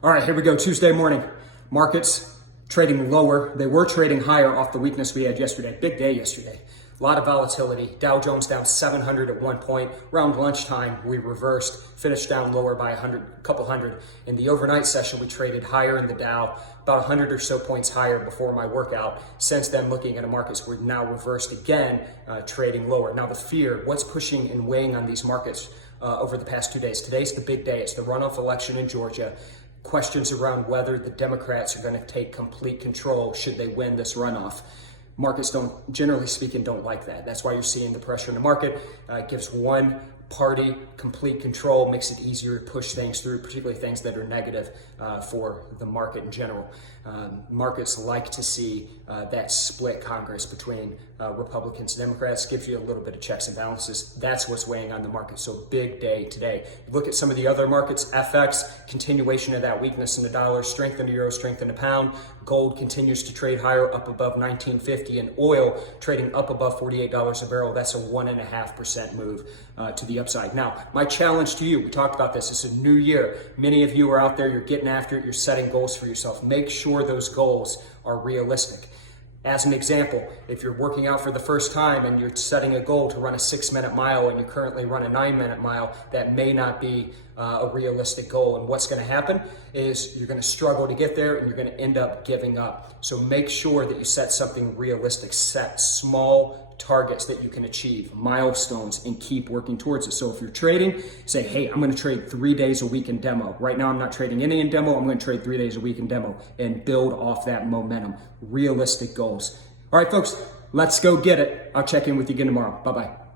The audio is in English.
All right, here we go. Tuesday morning. Markets trading lower. They were trading higher off the weakness we had yesterday. Big day yesterday. A lot of volatility. Dow Jones down 700 at one point. Around lunchtime, we reversed, finished down lower by a couple hundred. In the overnight session, we traded higher in the Dow, about 100 or so points higher before my workout. Since then, looking at the markets, we're now reversed again, trading lower. Now, the fear, what's pushing and weighing on these markets over the past 2 days? Today's the big day. It's the runoff election in Georgia. Questions around whether the Democrats are going to take complete control should they win this runoff. Markets generally speaking, don't like that. That's why you're seeing the pressure in the market. It gives one party complete control, makes it easier to push things through, particularly things that are negative for the market in general. Markets like to see that split Congress between Republicans and Democrats. Gives you a little bit of checks and balances. That's what's weighing on the market. So big day today. Look at some of the other markets. FX, continuation of that weakness in the dollar, strength in the euro, strength in the pound. Gold continues to trade higher, up above 1950, and oil trading up above $48 a barrel. That's a 1.5% move to the upside. Now, my challenge to you, we talked about this, it's a new year. Many of you are out there, you're getting after it, you're setting goals for yourself. Make sure those goals are realistic. As an example, if you're working out for the first time and you're setting a goal to run a 6-minute mile and you currently run a 9-minute mile, that may not be a realistic goal. And what's going to happen is you're going to struggle to get there and you're going to end up giving up. So make sure that you set something realistic, set small targets that you can achieve, milestones, and keep working towards it. So if you're trading, say, hey, I'm going to trade 3 days a week in demo. Right now, I'm not trading any in demo. I'm going to trade 3 days a week in demo and build off that momentum. Realistic goals. All right, folks, let's go get it. I'll check in with you again tomorrow. Bye-bye.